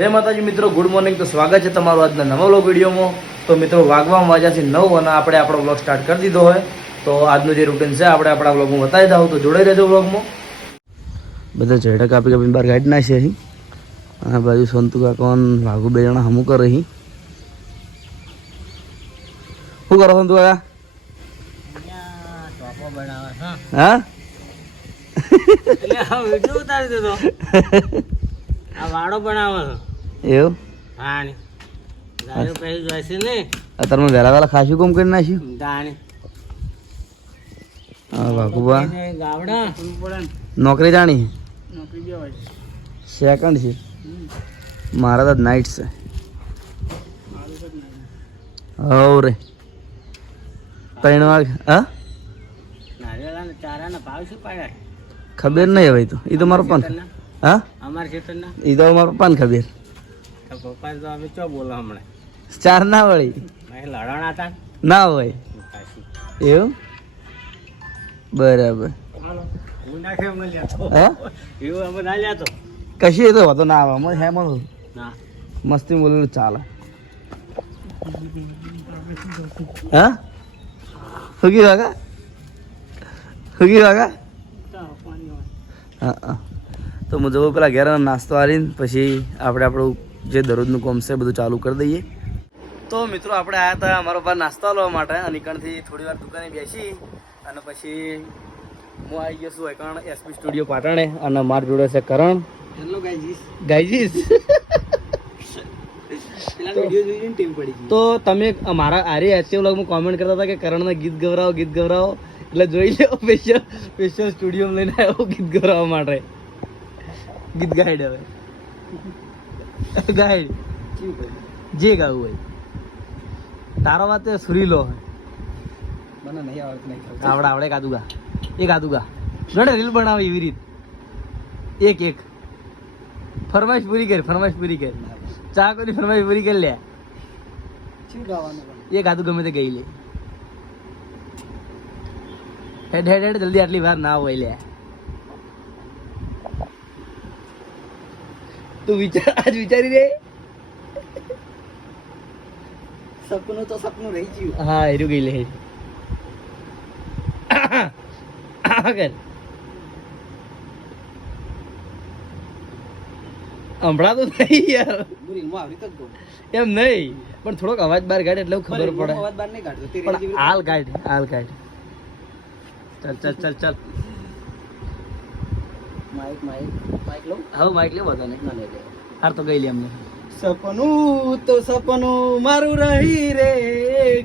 જય માતાજી મિત્રો ગુડ મોર્નિંગ તો સ્વાગત છે તમારું આજના નવા વ્લોગ વિડીયોમાં. તો મિત્રો વાગવામાં વાગ્યા નવ અને આપણે આપણો વ્લોગ સ્ટાર્ટ કરી દીધો હોય. તો આજનું જે રૂટીન છે આપણે આપણા વ્લોગમાં બતાવી દઉં. તો જોડાઈ રહેજો વ્લોગમાં બધા ઝેડા કાપી બાર બહાર કાઢી નાખશે અહીં. આ બાજુ સંતુ કાકોન વાઘુ બે જણા હમું કરે અહીં. શું કરો સંતુ કાકા? હા? એટલે આ વિડિયો ઉતારી દીધો. આ વાડો બનાવે છે. એવું? હા. ને પહેરી જાય છે ને અત્યારમાં વહેલા વહેલા ખાસું કામ કરી નાખ્યું? દાણી. હા વાઘુબા. ગાવડા. નોકરી જાણી? નોકરી સેકન્ડ છે. મારા તો નાઇટ છે. હવ રે. ત્રણ વાગે હા? નારિયેળાના ચારાના ભાવ શું પાડ્યા? ખબર નહીં હવે તો. એ તો મારો પણ? હા? અમારા ખેતરના? એ તો મારો પણ ખબર. પપ્પા તો અમે ચો બોલો હમણાં? ચાર ના વળી? હતા ના? હોય. એવું? બરાબર. અમે અમે કશી એ તો. વાતો ના આવે મને હે મને મસ્તી બોલેલું ચાલે. હા? સુગી વાગા સુગી વાગા હા હા. તો હું જવું પેલા ઘેર નાસ્તો આવીને પછી આપણે આપણું જે દરરોજનું કોમ છે બધું ચાલુ કરી દઈએ. તો મિત્રો આપણે આવ્યા હતા અમારો પાસે નાસ્તો લેવા માટે. અને કણથી થોડી વાર દુકાને બેસી અને પછી હું આવી ગયો છું એકણ એસપી સ્ટુડિયો પાટણે અને માર જોડે છે કરણ. હેલો ગાઈજીસ ગાઈજીસ પેલા વીડિયો જોઈને ટીમ પડી ગઈ. તો તમે મારા આરે એચએ વ્લોગમાં કોમેન્ટ કરતા હતા કે કરણના ગીત ગવરાવો ગીત ગવરાવો. એટલે જોઈ લો સ્પેશિયલ સ્પેશિયલ સ્ટુડિયો લઈને આવ્યો ગીત ગવરાવવા માટે. ગીત ગાઈડ હવે. ગાઈડ જે ગાવું હોય. તારો વાત એ સુરીલો મને નહીં આવડતું નહીં આવડે આવડે એક આદુ ગા એ આદુ ગા જોડે રીલ બનાવે એવી રીત. એક એક. ફરમાઈશ પૂરી કરી ફરમાઈશ પૂરી કરી. ચા કોની ફરમાઈશ પૂરી કરી લે. શું ગાવાનું એક આદુ ગમે તે ગઈ લે. હેડ હેડ હેડ જલ્દી આટલી વાર ના હોય લે. તું વિચાર આજ વિચારી રે? સપનું તો સપનું રહી ગયું. હા એ ગઈ લે. આગળ હમણાં તો નહીં યાર. બુરી એમ નહીં પણ થોડોક અવાજ બહાર કાઢે એટલે ખબર પડે. અવાજ બહાર નહીં કાઢતો પણ હાલ કાઢ હાલ કાઢ. ચાલ ચાલ ચાલ ચાલ. Mike Mike. હવે માઇક લે બધા નહીં. ના હાર તો ગઈ લે અમને. સપનું તો સપનું મારું રહી રે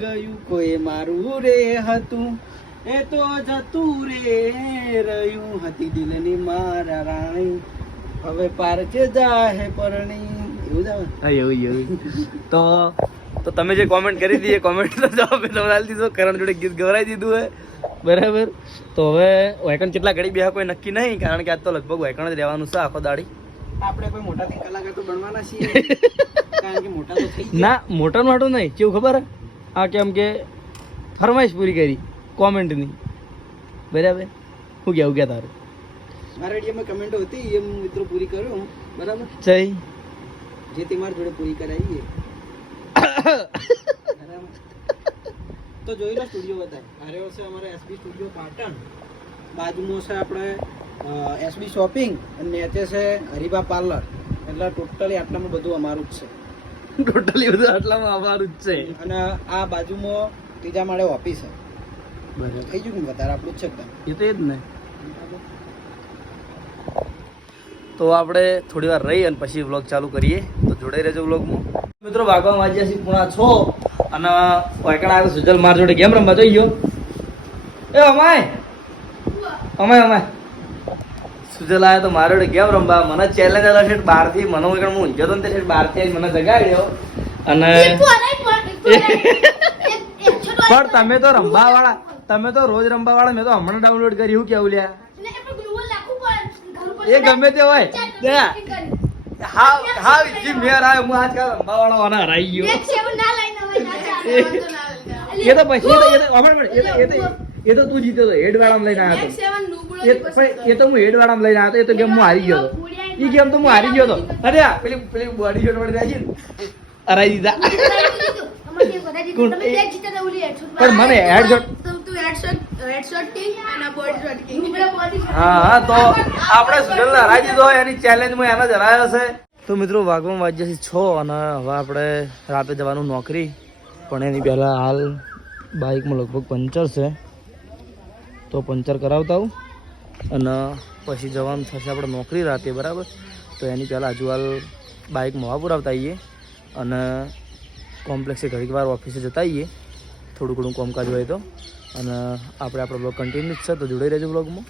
ગયું કોઈ મારું રે હતું. એ તો જતું રે રહ્યું હતી દિલની મારા રાણી. હવે પાર છે જાહે પરણી. એવું જ આવે? ને? હા એવું એવું તો તો તમે જે કોમેન્ટ કરી હતી એ કોમેન્ટ તો જવાબ દીધો કરણ જોડે ગીત ગવરાઈ દીધું હે. બરાબર? તો હવે વાયકણ કેટલા ઘડી બેહા કોઈ નક્કી નહીં કારણ કે આજ તો લગભગ વાયકણ જ રહેવાનું છે આખો દાડી. આપણે કોઈ મોટા કલાકાર તો બનવાના છીએ. કારણ કે મોટા તો ના મોટા મોટું નહીં. કેવું ખબર? આ કેમ કે ફરમાઈશ પૂરી કરી કોમેન્ટની બરાબર? હું કેવું કે તારું. મારા વિડીયોમાં કમેન્ટો હતી એ મિત્રો પૂરી કરું બરાબર? જય જે તે મારી જોડે પૂરી કરાવીએ. તો જોઈ લો સ્ટુડિયો બધા આરે છે અમારે એસબી સ્ટુડિયો પાટણ. બાજુમાં છે આપણે એસબી શોપિંગ અને નેચે છે હરીબા પાર્લર એટલે ટોટલી આટલામાં બધું અમારું જ છે. ટોટલી બધું આટલામાં અમારું જ છે. અને આ બાજુમાં ત્રીજા માળે ઓફિસ છે. બરાબર. થઈ ગયું ને વધારે આપણું જ છે એ તો એ જ ને. તો આપણે થોડી વાર રહી અને પછી વ્લોગ ચાલુ કરીએ. તો જોડાઈ રહેજો વ્લોગમાં મિત્રો વાગવા વાગ્યા છે પૂણા છો. અને વાયકણ આવ્યો સુજલ માર જોડે કેમ રમવા જોઈ ગયો. એ અમાય. અમાય અમાય. સુજલ આવ્યો તો મારો જોડે કેમ રમવા. મને ચેલેન્જ આલો છે. બહારથી મને વાયકણ હું ઊંઘ્યો તો ને તે બહારથી મને જગાડ્યો. અને પણ તમે તો રમવા વાળા તમે તો રોજ રમવા વાળા મેં તો હમણાં ડાઉનલોડ કર્યું કેવું લ્યા? એ ગમે તે હોય. હા હા જી મેર આવ્યો હું આજકાલ રમવા વાળા હરાઈ ગયો. એ તો પછી એ તો- એ તો એ તો એ તો એ તો તું જીત્યો તો હેડ વાળામાં લઈને આવ્યો હતો એ એ તો હું હેડ વાળામાં લઈને આવ્યો હતો એ તો ગેમ હું હારી ગયો હતો એ ગેમ તો હું હારી ગયો તો. અરે આ પેલી પેલી બોડી શોટ વાળી રાખી ને. હરાઈ દીધા. પણ મને headshot- હા હા તો આપણે સુજલને હરાઈ દીધો એની ચેલેન્જમાં એને જ હરાયો છે તો મિત્રો વાગવામાં વાગ્યા છે છ અને હવે આપણે રાતે જવાનું નોકરી. પણ એની પહેલાં હાલ બાઇકમાં લગભગ પંચર છે. તો પંચર કરાવતા આવું. અને પછી જવાનું થશે આપણે નોકરી રાતે, બરાબર? તો એની પહેલાં હજુ હાલ બાઇક મોવા આવતા આવીએ અને કોમ્પ્લેક્સે ઘડીક વાર ઓફિસે જતા આવીએ. થોડું ઘણું કોમકાજ હોય તો. અને આપણે આપણો બ્લોગ કન્ટિન્યુ છે, તો જોડાઈ રહેજો બ્લોગમાં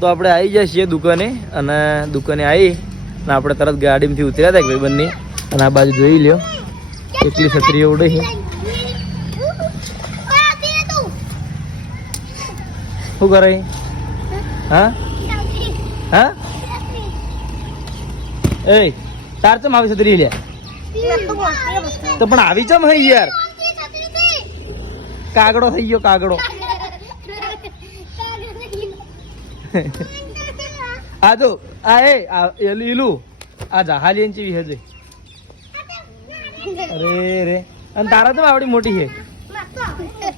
તો આપણે આવી જઈએ છીએ દુકાને, અને દુકાને આવી અને આપણે તરત ગાડીમાંથી ઉતર્યા હતા એક ભાઈબંધની. અને આ બાજુ જોઈ લ્યો. કેટલી છત્રી ઉડે છે? શું કરે? હા? હા? એ તાર ચમ આવી છત્રી લે? તો પણ આવી ચમ હે યાર? કાગડો થઈ ગયો, કાગડો. આ જો, આ એ આ એ લીલું. આ જહાલિયન ચેવી હજે. અરે રે. અને તારા તો આવડી મોટી છે.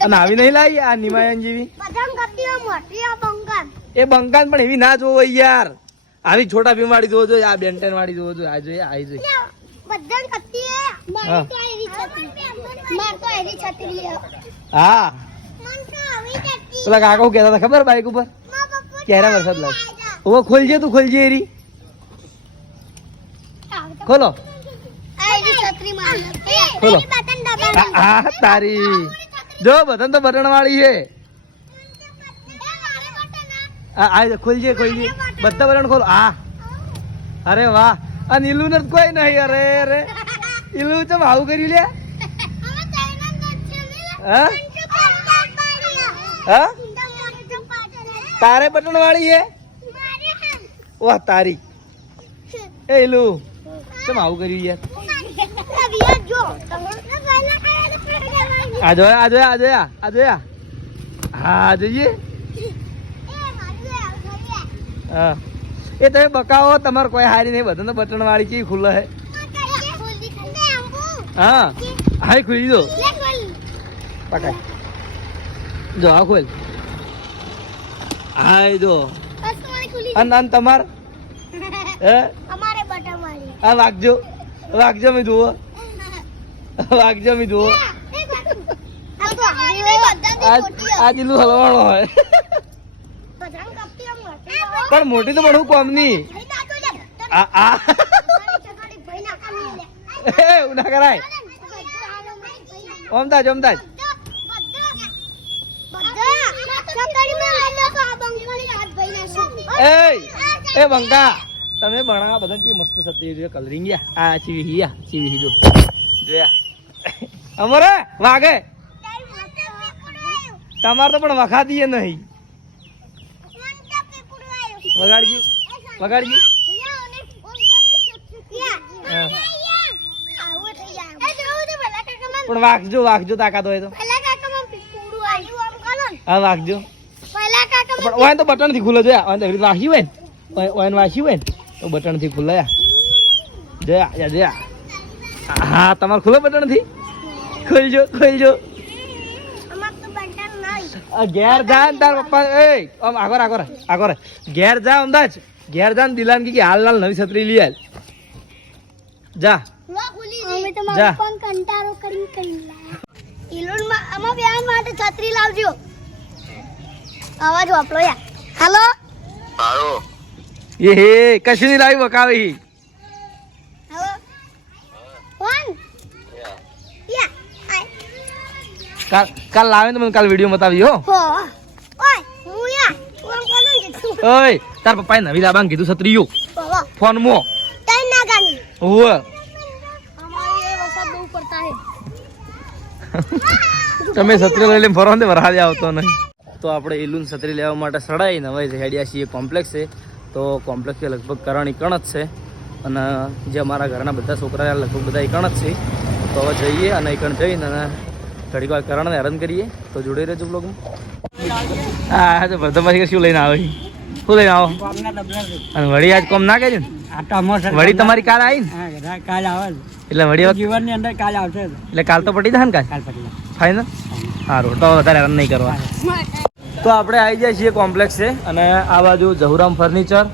અને આવી નહીં લાવી આ નિમાયન જેવી? એ બંકાન પણ એવી ના જોવો યાર. આવી છોટા ભીમ વાળી જોવો જોઈએ આ બેન્ટન વાળી જોવો જોઈએ આ જોઈએ આ જોઈએ. હા. પેલા કાકા કહેતા હતા ખબર બાઈક ઉપર? ક્યારે વરસાદ લાગે? ઓ ખોલજે તું ખોલજે એરી. ખોલો. આ આ તારી. જો બટન તો બટન વાળી છે. આ ખોલજે ખોલજે. બધા બટન ખોલ. આ. અરે વાહ. આ નીલું ને કોઈ નહીં. અરે અરે. નીલું ચમ આવું કરી લે. હા? હા? તારે બટન વાળી છે વાહ તારી. એ ઈલુ ચમ આવું કર્યું યાર? આ જોયા આ જોયા આ જોયા આ જોયા. હા જોઈએ હા. એ તમે બકાવો તમારે કોઈ હારી નહીં. બધા બટન વાળી કેવી ખુલ્લે હે? હા. હા ખુલી દો પકાય જો આ ખોલ. હા જો. અને અને તમાર? હે? અમારે બટન વાળી આ વાગજો. વાગજો મેં જુઓ. વાગજો મી જુઓ આજ આ દિલું હોય. પણ મોટી તો પણ હું કોમની આ આ એ ના કરાય. ઓમદાજ ઓમદાજ. એ એ બંકા તમે ભણા બધા કે મસ્ત સત્ય જોયા કલરિંગ ગયા. આ ચીવી હિયા ચીવી હીજો અમારે, વાગે. તમારે તો પણ વખાતીએ નહીં. વગાડજી. વગાડજી. પણ વાગજો વાગજો તાકાત હોય તો. હા, વાગજો. પણ ઓય તો બટનથી ખુલે, જોયા. ઓય તો વાસી હોય ને. ઓય- વાસી હોય તો બટનથી ખુલે જોયા જોયા. હા તમારે ખુલ્લો બટન નથી? ખોલજો ખોલજો. ઘેર જા તાર પપ્પા. એ આમ આગળ આગળ આગળ. ઘેર જા અંદાજ. ઘેર જા દિલાન કે હાલ હાલ નવી છત્રી લઈ આલ. જા. જા. કંટાળો કરી કરી ઇલોનમાં આમાં બેન માટે છત્રી લાવજો. અવાજ વાપરો યાર. હાલો? એ હે કશું નહીં લાવી બકાવી હાલો કોણ યા આય કાલ કાલ લાવે તો મને કાલ વીડિયો બતાવી હો. ઓય ઓય તાર પપ્પાએ નવી લાવવાનું કીધું છત્રીયું. બાબા ફોન મો. તઈ ના ગાની હે. તમે છત્રી લઈ લઈને ફરવા દે વરસાદ આવતો નહીં. તો આપણે એલુન છત્રી લેવા માટે સડાઈને હવે હેડિયા છીએ કોમ્પ્લેક્સ છે તો કોમ્પ્લેક્સ લગભગ કરણ કણ જ છે. અને જે અમારા ઘરના બધા છોકરા લગભગ બધા એકણ જ છે. તો હવે જઈએ અને એકણ જઈને અને ઘડીક વાર કરણને હેરાન કરીએ તો જોડે રહેજો બ્લોગમાં હા તો ભરતભાઈ શું લઈને આવે શું લઈને આવો? અને વળી આજ કોમ ના કહે ને? આ તો અમોસર વળી તમારી કાલ આવી ને? કાલ આવે એટલે વળી જીવનની અંદર કાલ આવશે. એટલે કાલ તો પટી જાય ને કાલ? ફાઈનલ સારું તો વધારે હેરાન નહીં કરવા. તો આપણે આવી જાય છીએ કોમ્પ્લેક્સ છે અને આ બાજુ જહુરામ ફર્નિચર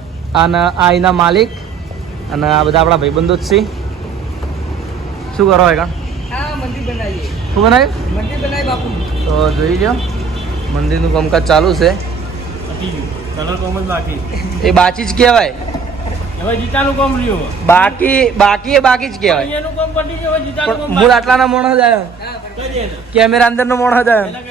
અને આ એના માલિક અને આ બધા આપણા ભાઈબંધો જ છે શું કરો હોય કાં શું બનાવ્યું? મંદિર બનાવી બાપુ. તો જોઈ લો મંદિરનું કામકાજ ચાલુ છે. એ બાકી જ કહેવાય. બાકી બાકી એ બાકી જ કહેવાય. એનું કોમ પતી ગયું હવે જીતાનું પણ મૂળ આટલાના મોણ જ આવ્યો કેમેરા અંદરનો મોણ જ આવ્યો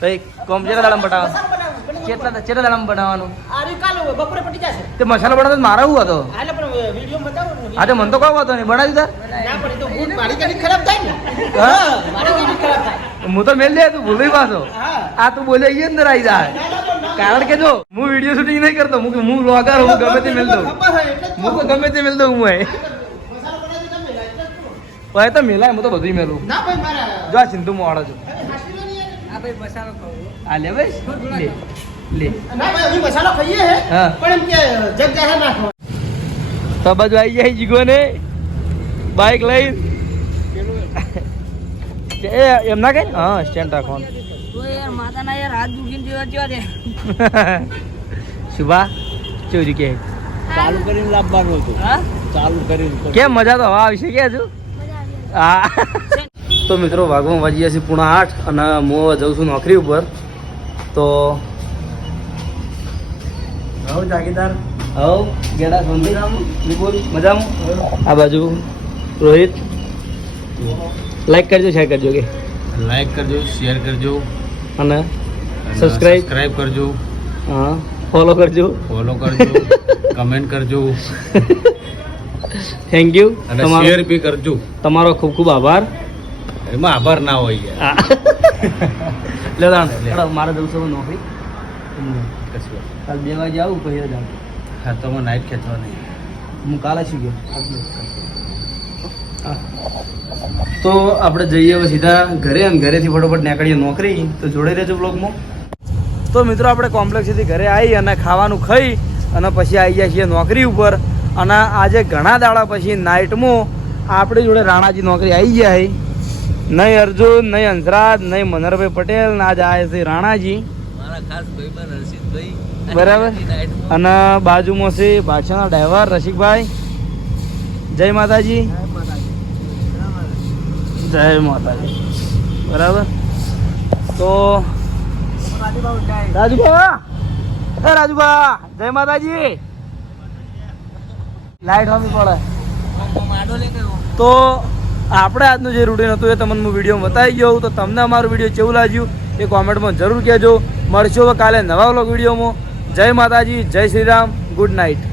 તો એક કોમ કેટલા દાડામાં બનાવવાનું કેટલા કેટલા દાડામાં બનાવવાનું? આરે કાલ બપોરે પટી જશે. તે મસાલો બનાવતો મારો હું હતો? હાલે પણ વીડિયો બતાવો ને આજે મન તો કહો હતો નહીં. બનાવી દીધા? ના પડે તો હું મારી ગાડી ખરાબ થાય ને. હા? મારી ગાડી ખરાબ થાય. હું તો મેલ દે તું ભૂલી પાછો. આ તું બોલે ઈ અંદર આવી જાય કારણ કે જો હું વીડિયો શૂટિંગ નહીં કરતો. હું હું વ્લોગર હું ગમે તે મેલ દઉં. હું તો. ગમે તે મેલ દઉં હું. ભાઈ તો મેલાય હું તો બધું મેલું. ના ભાઈ મારા જો આ સિંધુ મોડો છું. આ ભાઈ મસાલો ખાવો. આ લે ભાઈ. લે. લે ના ભાઈ અમે મસાલો ખાઈએ હે પણ એમ કે જગ જાહેર નાખો તો બાજુ આવી જાય જીગો ને બાઈક લઈ એ એમ ના કઈ હા સ્ટેન્ડ રાખવાનું. શુભા કેવું કે? ચાલુ કરીને લાવવાનું હતું. હા? ચાલુ કરીને કેમ મજા તો હવા આવશે કે હજુ? હા. તો મિત્રો વાઘમાં વાજી જશે છે પૂણા આઠ અને હું જઉં છું નોકરી ઉપર. તો હવે જાગીદાર હવ ગેડા સંધી વિપુલ મજામાં? આ બાજુ રોહિત. લાઈક કરજો શેર કરજો કે લાઈક કરજો શેર કરજો. અને Subscribe. સબસ્ક્રાઇબ કરજો. હા ફોલો કરજો. ફોલો કરજો. કમેન્ટ કરજો. થેન્ક યુ અને તમારો શેર બી કરજો. તમારો ખૂબ ખૂબ આભાર. એમાં આભાર ના હોય યાર. હા. લે દાણ મારે છે નોકરી. કશું. કાલ બે વાગે આવું પછી જાઉં હા તો હું નાઇટ ખેંચવા નહીં. હું કાલે શું ગયો. તો આપણે જઈએ હવે સીધા ઘરે અને ઘરેથી ફટોફટ નીકળીએ નોકરી. તો જોડે રહેજો બ્લોગમાં તો મિત્રો આપણે કોમ્પ્લેક્સથી ઘરે આવી અને ખાવાનું ખાઈ અને પછી આવી જાય છીએ નોકરી ઉપર. અને આજે ઘણા દાડા પછી નાઇટમાં આપણી જોડે રાણાજી નોકરી આવી જાય નહીં અર્જુન નહીં હંસરાજ નહીં મનહરભાઈ પટેલ ના જ આવે છે રાણાજી. મારા ખાસ ભાઈબંધ હર્ષિતભાઈ બરાબર. અને બાજુમાં છે બાદશાહના ડ્રાઈવર રસિકભાઈ. જય માતાજી. જય માતાજી. બરાબર? તો રાજુભા! એ રાજુભા જય માતાજી. લાઈટ હોવી પડે. તો આપણે આજનું જે રૂટીન હતું એ તમને હું વીડિયો બતાવી ગયો તો તમને અમારું વીડિયો કેવું લાગ્યું એ કોમેન્ટમાં જરૂર કહેજો. મળશું કાલે નવા વ્લોગ વિડીયોમાં. જય માતાજી જય શ્રી રામ ગુડ નાઇટ.